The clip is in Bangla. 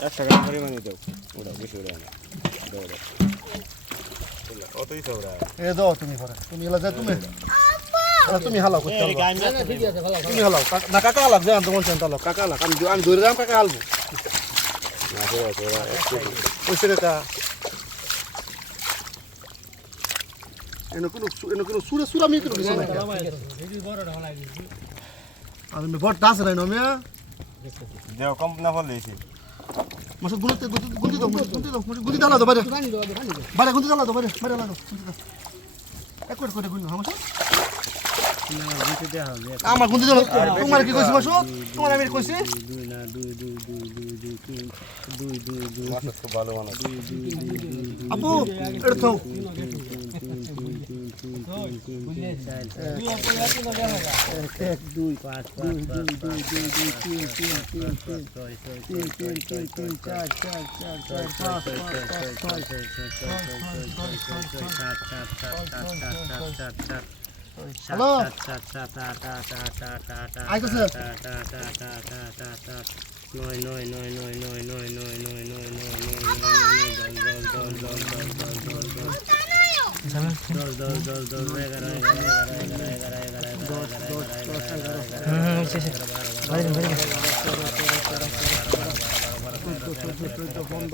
100 গ্রাম পরিমাণে দাও ওটা বেশি ওরা না দাও দাও অতই তো ওরা এ দাও তুমি করে তুমি এলা যা তুমি তুমি হালাও করতে পারো তুমি হালাও না কাকা হালাও জান তোমার চিন্তা হালাও কাকা হালাও আমি ধরে দাম কাকা হালবো না ওরা কইছে কাকা এনো কোনো সুরা আমি কোনো কিছু নাই আমি বড় দাস রাই না মিয়া দেও কম না বলেছি মাসুদ গুনতে দাও গুনতে দাও বাইরে বাইরে গুনতে দাও বাইরে বাইরে লাগাও এক করে গুনতে হামাস আমার গুনতে দাও তোমার কি কইছি মাসুদ তোমার আমি কইছি 2 না 2 মাসুদ খুব ভালো বানায় আপু এটা তো হ্যালো আইতাছে বন্ধ